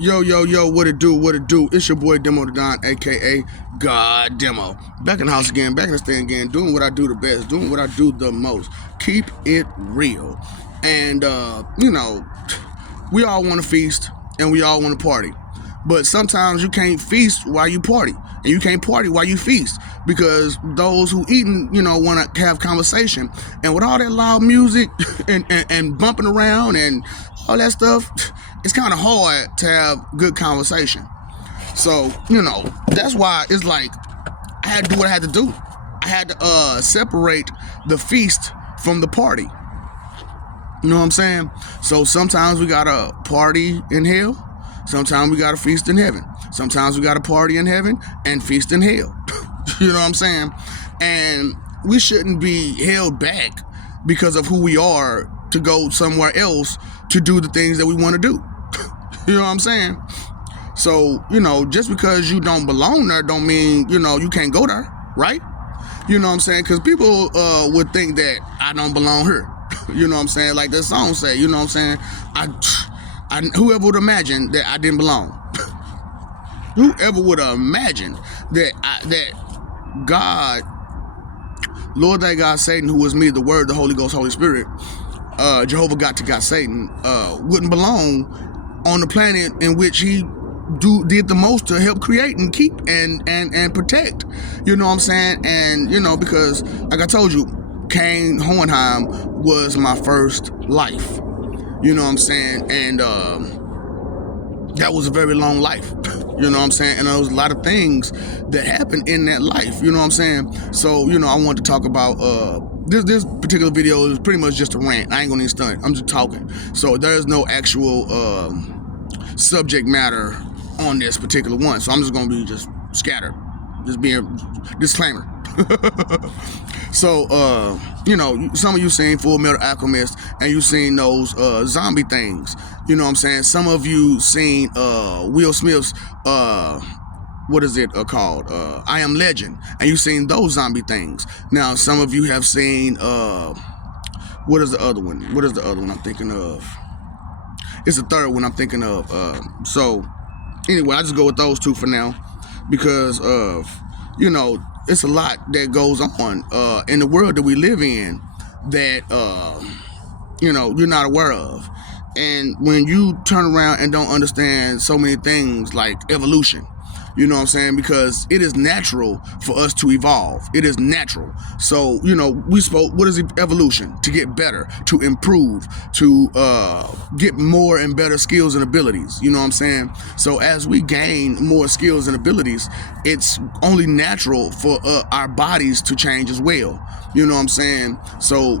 Yo, yo, yo, what it do, what it do? It's your boy Demo the Don, aka God Demo. Back in the house again, back in the stand again, doing what I do the best, doing what I do the most. Keep it real. And, we all want to feast and we all want to party. But sometimes you can't feast while you party. And you can't party while you feast. Because those who eating, want to have conversation. And with all that loud music and bumping around and all that stuff, it's kind of hard to have good conversation. So, that's why it's like I had to do what I had to do. I had to separate the feast from the party. You know what I'm saying? So sometimes we gotta party in hell. Sometimes we gotta feast in heaven. Sometimes we gotta party in heaven and feast in hell. You know what I'm saying? And we shouldn't be held back because of who we are to go somewhere else to do the things that we want to do. You know what I'm saying? So, just because you don't belong there don't mean, you can't go there, right? You know what I'm saying? Because people would think that I don't belong here. You know what I'm saying? Like the song say, you know what I'm saying? I whoever would imagine that I didn't belong? Whoever would imagine that God, Lord thy God Satan, who was me, the Word, the Holy Ghost, Holy Spirit, Jehovah God to God Satan, wouldn't belong on the planet in which he did the most to help create and keep and protect. You know what I'm saying? And, because like I told you, Cain Hohenheim was my first life. You know what I'm saying? And that was a very long life. You know what I'm saying? And there was a lot of things that happened in that life. You know what I'm saying? So, I wanted to talk about this particular video is pretty much just a rant. I ain't gonna even stunt. I'm just talking. So there's no actual subject matter on this particular one. So I'm just gonna be just scattered. Just being disclaimer. So, some of you seen Full Metal Alchemist and you seen those zombie things. You know what I'm saying? Some of you seen Will Smith's what is it called? I Am Legend. And you seen those zombie things. Now, some of you have seen what is the other one? What is the other one I'm thinking of? It's the third one I'm thinking of. So anyway, I just go with those two for now because of, it's a lot that goes on in the world that we live in that, you're not aware of. And when you turn around and don't understand so many things like evolution, you know what I'm saying? Because it is natural for us to evolve. It is natural. So, we spoke, what is evolution? To get better, to improve, to get more and better skills and abilities. You know what I'm saying? So as we gain more skills and abilities, it's only natural for our bodies to change as well. You know what I'm saying? So,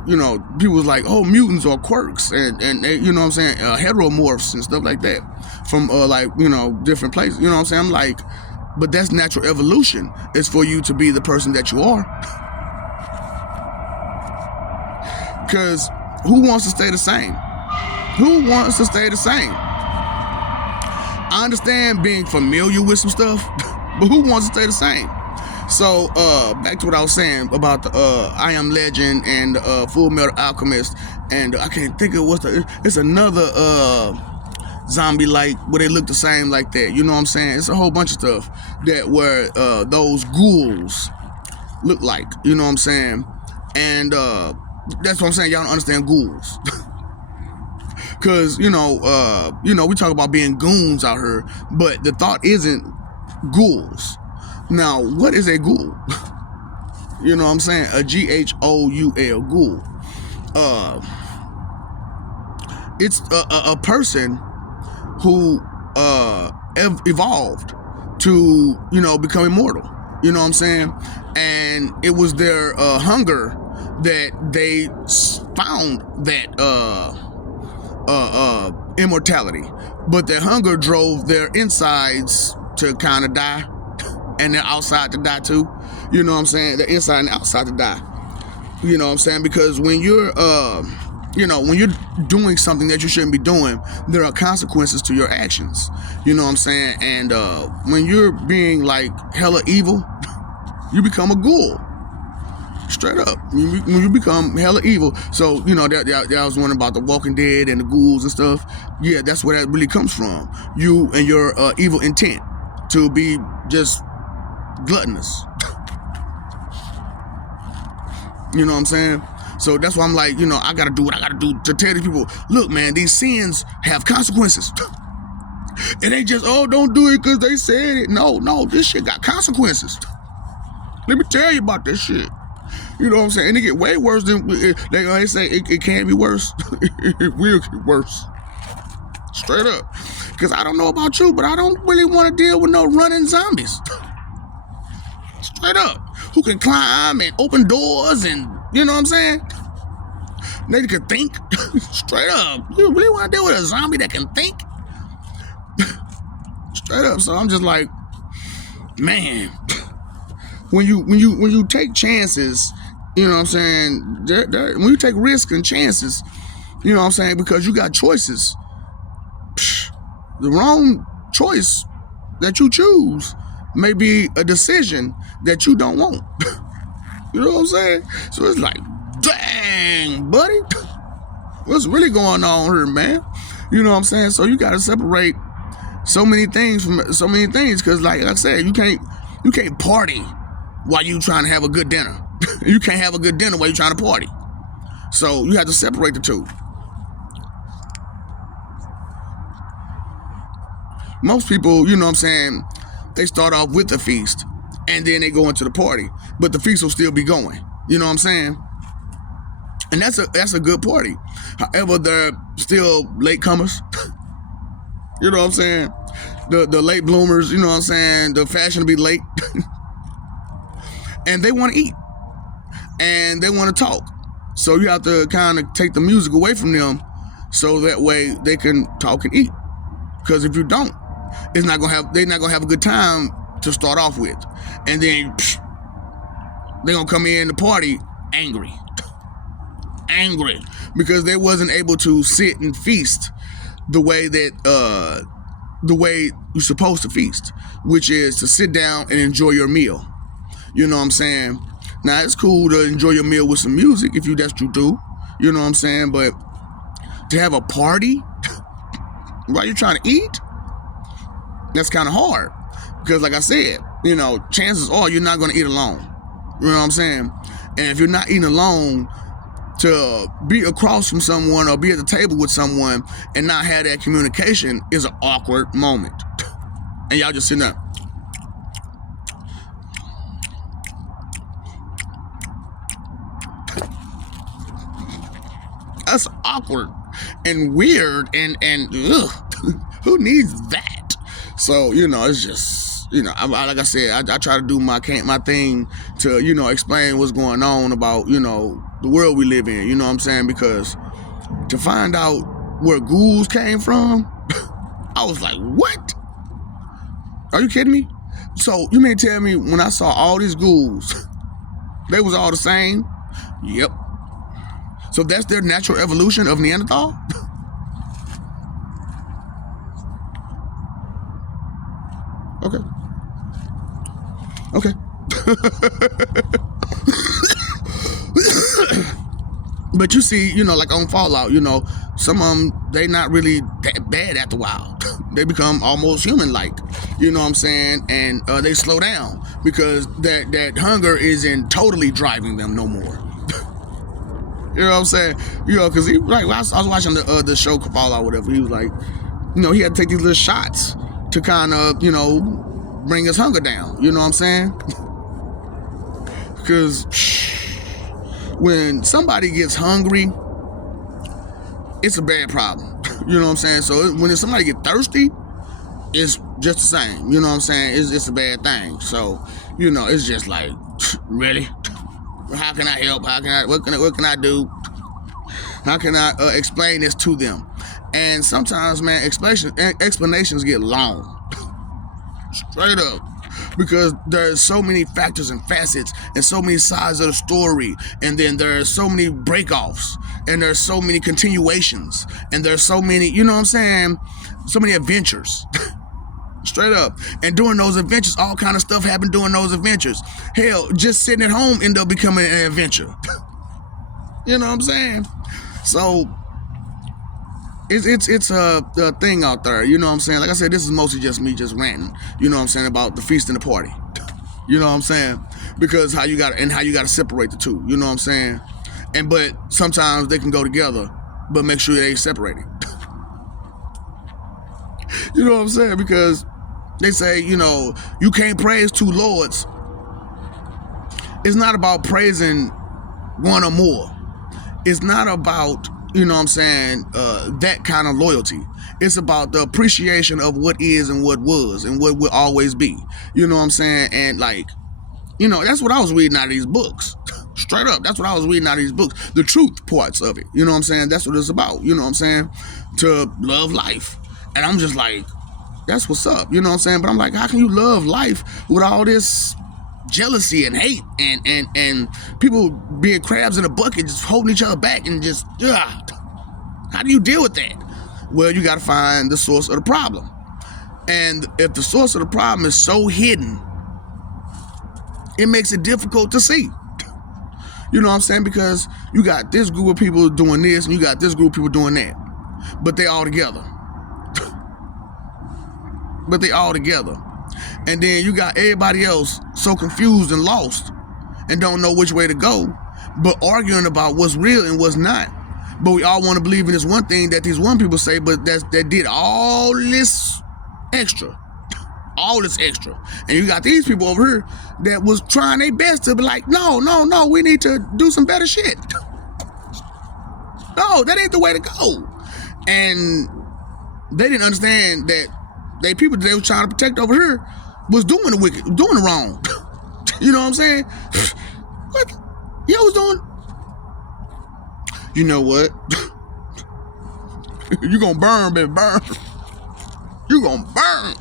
people was like, oh, mutants or quirks and they, you know what I'm saying? Heteromorphs and stuff like that from different places. You know what I'm saying? I'm like, but that's natural evolution. It's for you to be the person that you are. Because who wants to stay the same? Who wants to stay the same? I understand being familiar with some stuff, but who wants to stay the same? So, back to what I was saying about the I Am Legend and Full Metal Alchemist, and I can't think of it's another zombie like where they look the same like that. You know what I'm saying? It's a whole bunch of stuff that where those ghouls look like. You know what I'm saying? And that's what I'm saying. Y'all don't understand ghouls. Cause we talk about being goons out here, but the thought isn't ghouls. Now, what is a ghoul? You know what I'm saying? A Ghoul, ghoul. It's a person who evolved to, become immortal. You know what I'm saying? And it was their hunger that they found that immortality. But their hunger drove their insides to kind of die. And their outside to die too. You know what I'm saying? The inside and the outside to die. You know what I'm saying? Because when you're when you're doing something that you shouldn't be doing, there are consequences to your actions. You know what I'm saying? And when you're being like hella evil, you become a ghoul. Straight up, when you become hella evil. So you know that was one about the Walking Dead and the ghouls and stuff. Yeah, that's where that really comes from. You and your evil intent to be just gluttonous. You know what I'm saying? So that's why I'm like, you know, I gotta do what I gotta do to tell these people, look, man, these sins have consequences. It ain't just, oh, don't do it because they said it. No, this shit got consequences. Let me tell you about this shit. You know what I'm saying? And it get way worse than they say. It can be worse. It will get worse. Straight up. Because I don't know about you, but I don't really want to deal with no running zombies. Straight up. Who can climb and open doors and, you know what I'm saying? They can think. Straight up. You really want to deal with a zombie that can think? Straight up. So I'm just like, man, when you take chances, you know what I'm saying? When you take risks and chances, you know what I'm saying? Because you got choices. The wrong choice that you choose may be a decision that you don't want. You know what I'm saying? So it's like, dang, buddy, what's really going on here, man? You know what I'm saying? So you got to separate so many things from so many things, because like I said, you can't party while you trying to have a good dinner. You can't have a good dinner while you trying to party. So you have to separate the two. Most people, you know what I'm saying, they start off with the feast and then they go into the party, but the feast will still be going. You know what I'm saying? And that's a good party. However, they're still latecomers. You know what I'm saying? The late bloomers, you know what I'm saying? The fashion to be late. And they want to eat. And they want to talk. So you have to kind of take the music away from them so that way they can talk and eat. Because if you don't, they're not gonna have a good time to start off with. And then they're gonna come in the party angry. Angry. Because they wasn't able to sit and feast the way you're supposed to feast, which is to sit down and enjoy your meal. You know what I'm saying? Now, it's cool to enjoy your meal with some music if that's what you do. You know what I'm saying? But to have a party while you're trying to eat, that's kind of hard. Because like I said, you know, chances are you're not going to eat alone. You know what I'm saying? And if you're not eating alone, to be across from someone or be at the table with someone and not have that communication is an awkward moment. And y'all just sitting there. That's awkward and weird and ugh, who needs that? So, you know, it's just, you know, like I said, I try to do my thing to, you know, explain what's going on about, you know, the world we live in, you know what I'm saying? Because to find out where ghouls came from, I was like, what? Are you kidding me? So you may tell me when I saw all these ghouls, they was all the same? Yep. So that's their natural evolution of Neanderthal? Okay. But you see, you know, like on Fallout, you know, some of them, they not really that bad after a while. They become almost human-like, you know what I'm saying? And they slow down because that hunger isn't totally driving them no more. You know what I'm saying? You know, because like, I was watching the show Fallout, whatever. He was like, you know, he had to take these little shots to kind of, you know, bring his hunger down. You know what I'm saying? Because when somebody gets hungry, it's a bad problem. You know what I'm saying? So when somebody get thirsty, it's just the same. You know what I'm saying? It's a bad thing. So, you know, it's just like, really? How can I help? What can I do? How can I explain this to them? And sometimes, man, explanations get long. Straight up. Because there's so many factors and facets and so many sides of the story, and then there's so many breakoffs, and there's so many continuations, and there's so many, you know what I'm saying, so many adventures. Straight up. And during those adventures, all kind of stuff happened during those adventures. Hell, just sitting at home ended up becoming an adventure. You know what I'm saying? So it's a thing out there. You know what I'm saying? Like I said, this is mostly just me just ranting. You know what I'm saying, about the feast and the party. You know what I'm saying? Because how you got to separate the two. You know what I'm saying? But sometimes they can go together, but make sure they ain't separated. You know what I'm saying? Because they say, you can't praise two lords. It's not about praising one or more. It's not about, that kind of loyalty. It's about the appreciation of what is and what was and what will always be. You know what I'm saying? And that's what I was reading out of these books. Straight up, that's what I was reading out of these books. The truth parts of it. You know what I'm saying? That's what it's about. You know what I'm saying? To love life. And I'm just like, that's what's up. You know what I'm saying? But I'm like, how can you love life with all this jealousy and hate and people being crabs in a bucket, just holding each other back and just, how do you deal with that? Well, you got to find the source of the problem. And if the source of the problem is so hidden, it makes it difficult to see. You know what I'm saying? Because you got this group of people doing this and you got this group of people doing that. But they all together. And then you got everybody else so confused and lost and don't know which way to go, but arguing about what's real and what's not. But we all want to believe in this one thing that these one people say, but that did all this extra. And you got these people over here that was trying their best to be like, no, we need to do some better shit. No, that ain't the way to go. And they didn't understand that they people that they were trying to protect over here was doing the wicked, doing the wrong. You know what I'm saying? What? Y'all was doing? You know what? You gonna burn, baby, burn. You gonna burn.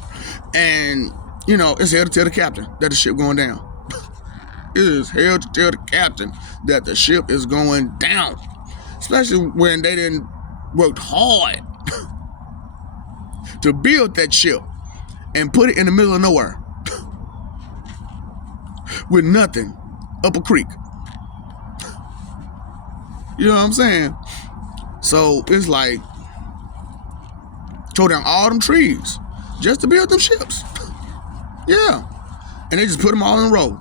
And, it's hell to tell the captain that the ship going down. It is hell to tell the captain that the ship is going down. Especially when they didn't work hard to build that ship and put it in the middle of nowhere with nothing up a creek. You know what I'm saying? So it's like, tore down all them trees just to build them ships. Yeah. And they just put them all in a row.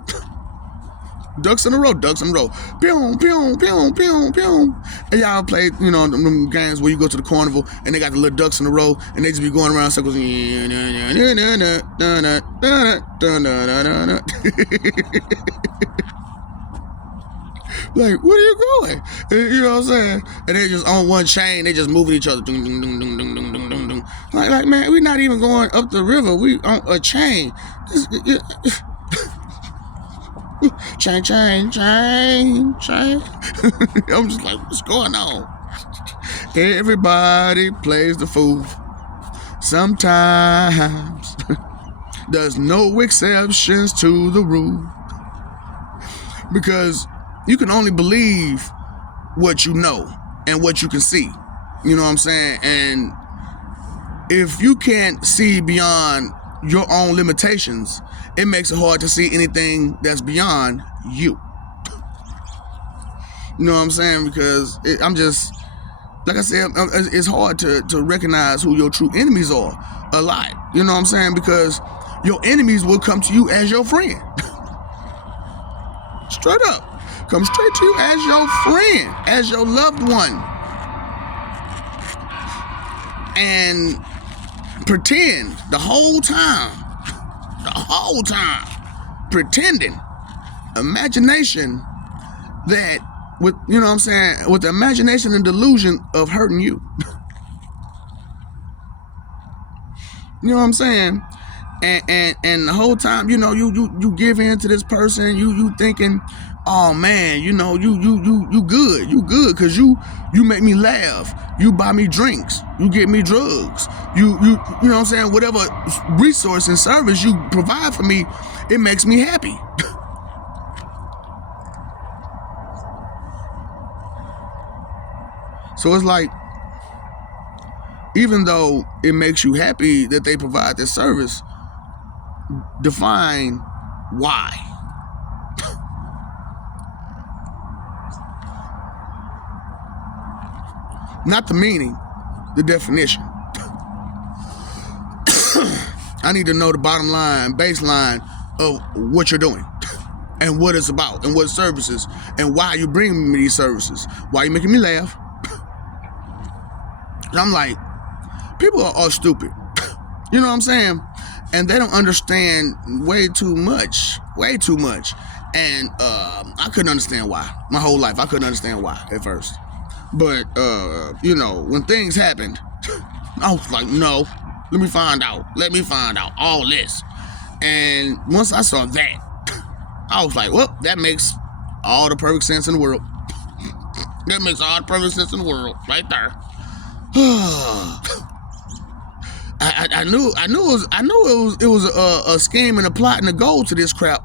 Ducks in a row. Pew, pew, pew, pew, pew. And y'all play, them games where you go to the carnival and they got the little ducks in a row and they just be going around in circles. Like, where are you going? You know what I'm saying? And they just on one chain, they just moving each other. Like, man, we're not even going up the river. We on a chain. Chain. I'm just like, what's going on? Everybody plays the fool. Sometimes there's no exceptions to the rule. Because you can only believe what you know and what you can see. You know what I'm saying? And if you can't see beyond your own limitations, it makes it hard to see anything that's beyond you. You know what I'm saying? Because I'm just, like I said, it's hard to recognize who your true enemies are a lot. You know what I'm saying? Because your enemies will come to you as your friend. Straight up. Come straight to you as your friend, as your loved one. And pretend the whole time, pretending, imagination that with, you know what I'm saying, with the imagination and delusion of hurting you. You know what I'm saying? And the whole time, you give in to this person, you thinking, oh man, you good, because you make me laugh, you buy me drinks, you get me drugs, you know what I'm saying, whatever resource and service you provide for me, it makes me happy. So it's like, even though it makes you happy that they provide this service, define why. Not the meaning, the definition. I need to know the bottom line, baseline of what you're doing and what it's about and what services and why you bring me these services. Why you making me laugh? And I'm like, people are stupid. You know what I'm saying? And they don't understand way too much. And I couldn't understand why. My whole life, I couldn't understand why at first. But, you know, when things happened, I was like, no, let me find out all this. And once I saw that, I was like, well, that makes all the perfect sense in the world. That makes all the perfect sense in the world right there. I knew it was a scheme and a plot and a goal to this crap.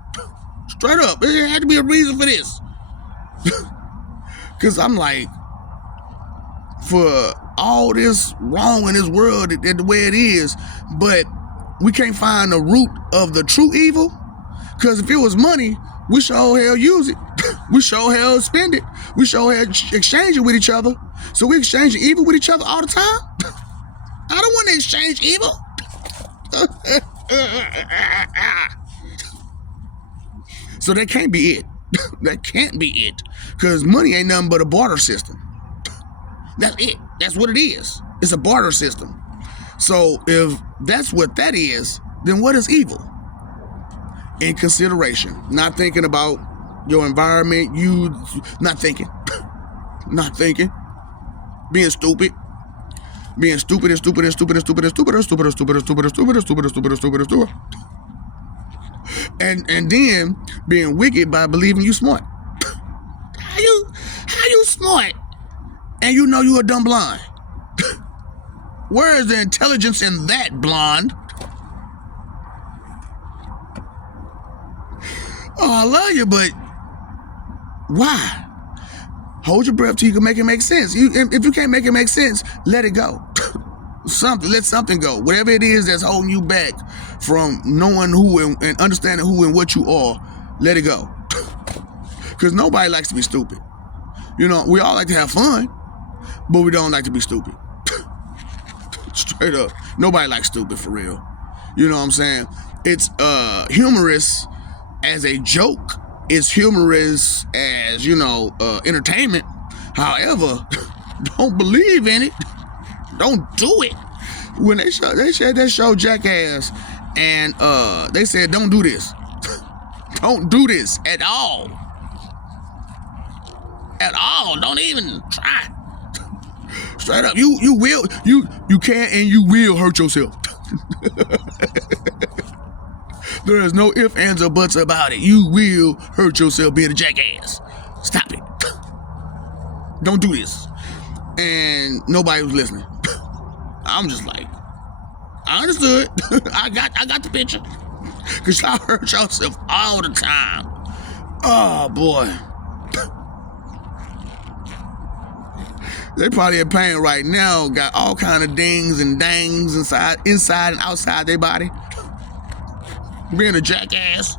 Straight up, there had to be a reason for this. Cause I'm like, for all this wrong in this world the way it is, but we can't find the root of the true evil. Cause if it was money, we sure hell use it. We sure hell spend it. We sure hell exchange it with each other. So we exchange evil with each other all the time. I don't want to exchange evil. So that can't be it. That can't be it. Because money ain't nothing but a barter system. That's it. That's what it is. It's a barter system. So if that's what that is, then what is evil? Inconsideration. Not thinking about your environment. You not thinking. Not thinking. Being stupid. Being stupid and stupid and stupid and stupid and stupid and stupid and stupid and stupid and stupid and stupid and stupid and stupid and stupid. And then being wicked by believing you smart. How you smart? And you know you a dumb blonde. Where is the intelligence in that, blonde? Oh, I love you, but why? Hold your breath till you can make it make sense. If you can't make it make sense, let it go. Let something go. Whatever it is that's holding you back from knowing who and understanding who and what you are, let it go. Because nobody likes to be stupid. You know, we all like to have fun, but we don't like to be stupid. Straight up. Nobody likes stupid, for real. You know what I'm saying? It's humorous as a joke. It's humorous as, you know, entertainment. However, don't believe in it. Don't do it. When they shared that show Jackass, and they said, don't do this. Don't do this at all. At all. Don't even try. Straight up. You can and you will hurt yourself. There is no ifs, ands, or buts about it. You will hurt yourself being a jackass. Stop it. Don't do this. And nobody was listening. I'm just like, I understood. I got the picture. Because y'all hurt yourself all the time. Oh, boy. They probably in pain right now. Got all kind of dings and dangs inside and outside their body. Being a jackass.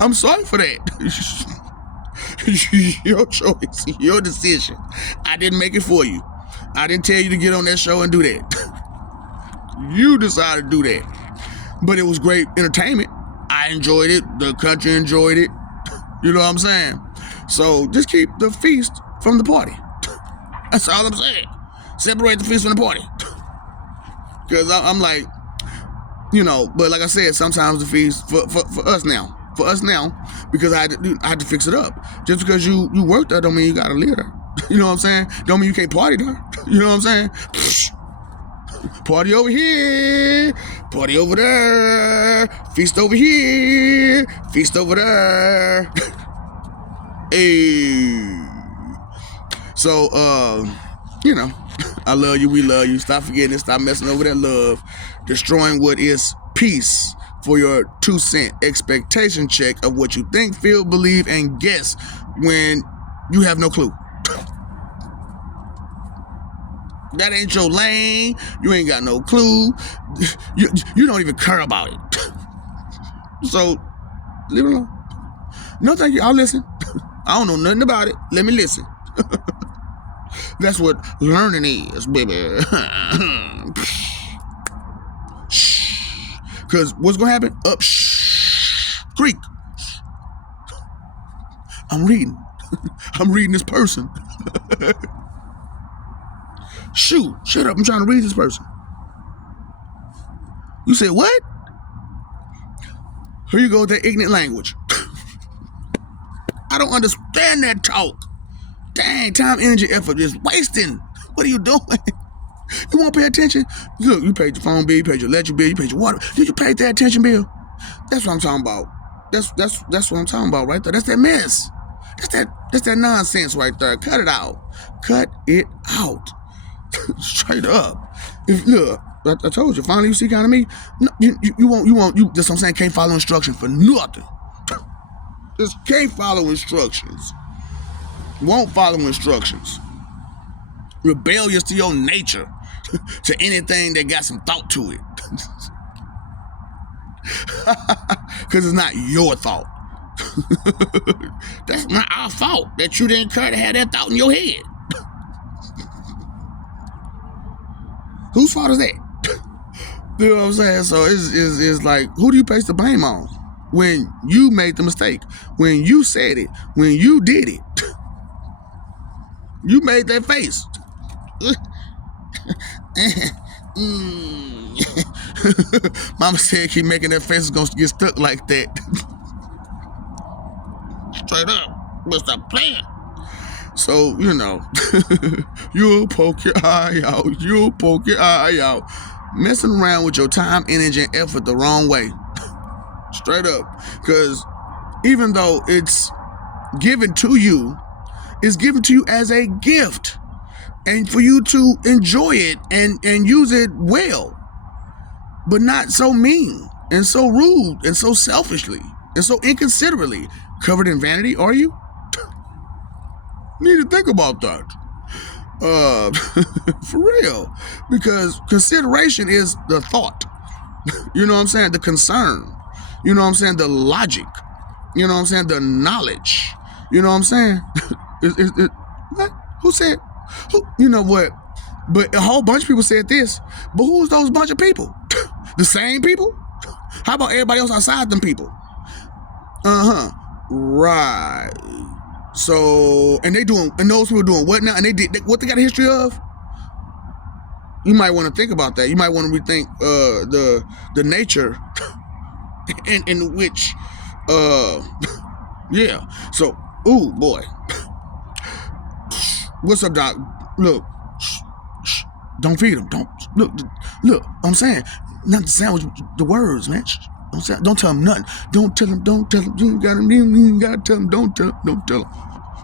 I'm sorry for that. Your choice, your decision. I didn't make it for you. I didn't tell you to get on that show and do that. You decided to do that. But it was great entertainment. I enjoyed it. The country enjoyed it. You know what I'm saying? So just keep the feast from the party. That's all I'm saying. Separate the feast from the party. Because I'm like, you know, but like I said, sometimes the feast for us now. For us now, because I had to fix it up. Just because you work there don't mean you gotta live there. You know what I'm saying? Don't mean you can't party there. You know what I'm saying? Party over here, party over there, feast over here, feast over there. Hey. So, you know, I love you, we love you. Stop forgetting it, stop messing over that love. Destroying what is peace for your 2-cent expectation check of what you think, feel, believe, and guess when you have no clue. That ain't your lane. You ain't got no clue. You don't even care about it. So, leave it alone. No, thank you. I'll listen. I don't know nothing about it. Let me listen. That's what learning is, baby. Because what's going to happen? Up, creek. I'm reading. I'm reading this person. Shoot, shut up. I'm trying to read this person. You said what? Here you go with that ignorant language. I don't understand that talk. Dang, time, energy, effort is wasting. What are you doing? You won't pay attention? Look, you paid your phone bill, you paid your electric bill, you paid your water. Did you pay that attention bill? That's what I'm talking about. That's what I'm talking about right there. That's that mess. That's that nonsense right there. Cut it out. Cut it out. Straight up. Look, I told you, finally you see kind of me. No, you won't, that's what I'm saying, can't follow instructions for nothing. Just can't follow instructions. Won't follow instructions. Rebellious to your nature. To anything that got some thought to it. Because it's not your thought. That's not our fault that you didn't care to have that thought in your head. Whose fault is that? You know what I'm saying? So it's like, who do you place the blame on? When you made the mistake, when you said it, when you did it, you made that face. Mama said keep making that face is gonna get stuck like that. Straight up, Mr. Plan. So, you know, you'll poke your eye out. You'll poke your eye out. Messing around with your time, energy, and effort the wrong way. Straight up. Because even though it's given to you, it's given to you as a gift. And for you to enjoy it and use it well. But not so mean and so rude and so selfishly and so inconsiderately. Covered in vanity, are you? Need to think about that. For real. Because consideration is the thought. You know what I'm saying? The concern. You know what I'm saying? The logic. You know what I'm saying? The knowledge. You know what I'm saying? What? Who said? Who? You know what? But a whole bunch of people said this. But who's those bunch of people? The same people? How about everybody else outside them people? Right. So, and those people doing what now? And what they got a history of? You might want to think about that. You might want to rethink the nature in which yeah. So, ooh boy. What's up, Doc? Look, don't feed them. Look. I'm saying, not to sandwich the words, man. Don't tell them nothing. Don't tell them. You gotta tell them. Don't tell them.